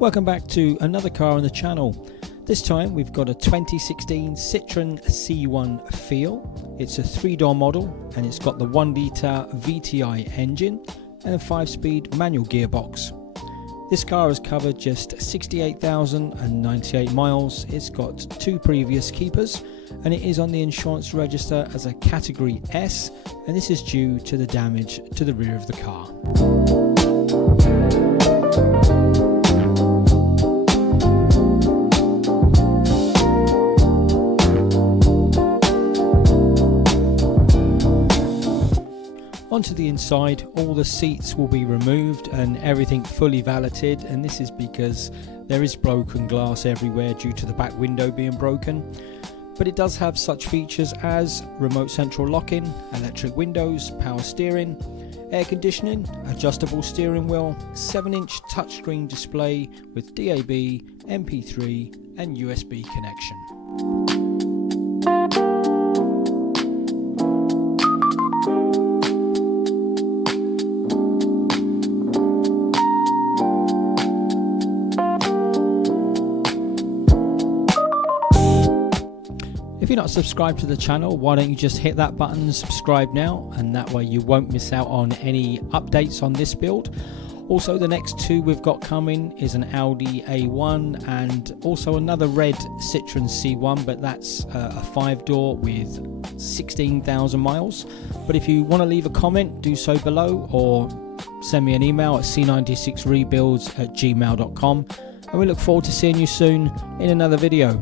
Welcome back to another car on the channel. This time we've got a 2016 Citroen C1 Feel. It's a 3-door model and it's got the 1-litre VTI engine and a 5-speed manual gearbox. This car has covered just 68,098 miles. It's got 2 previous keepers and it is on the insurance register as a Category S, and this is due to the damage to the rear of the car. Onto the inside, all the seats will be removed and everything fully valeted, and this is because there is broken glass everywhere due to the back window being broken. But it does have such features as remote central locking, electric windows, power steering, air conditioning, adjustable steering wheel, 7-inch touchscreen display with DAB, MP3 and USB connection. If you're not subscribed to the channel, why don't you just hit that button and subscribe now, and that way you won't miss out on any updates on this build. Also, the next 2 we've got coming is an Audi A1 and also another red Citroen C1, but that's a 5-door with 16,000 miles. But if you want to leave a comment, do so below or send me an email at c96rebuilds@gmail.com, and we look forward to seeing you soon in another video.